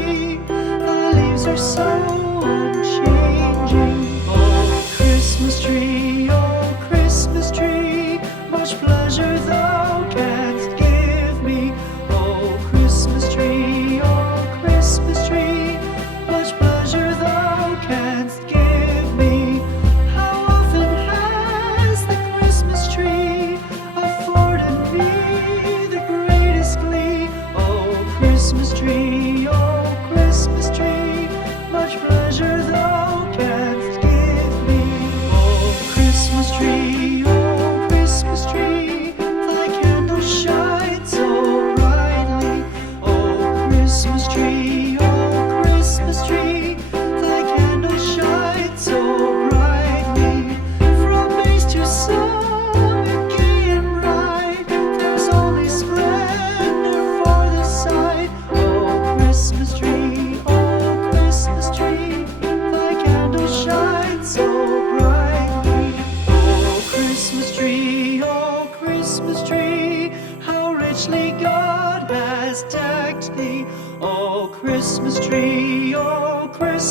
tree. The leaves are so unchanging. Oh, Christmas tree, much pleasure thou canst give me. Oh, Christmas tree, much pleasure thou canst give me. How often has the Christmas tree afforded me the greatest glee? Oh, Christmas tree, much pleasure thou canst give me. Oh, Christmas tree, thy candles shine so brightly. Oh, Christmas tree, thy candles shine so brightly. From base to summit, gay and bright, there's only splendor for the sight. Oh, Christmas tree, thy candles shine so brightly. Oh, Christmas tree, how richly God has decked thee. Oh, Christmas tree,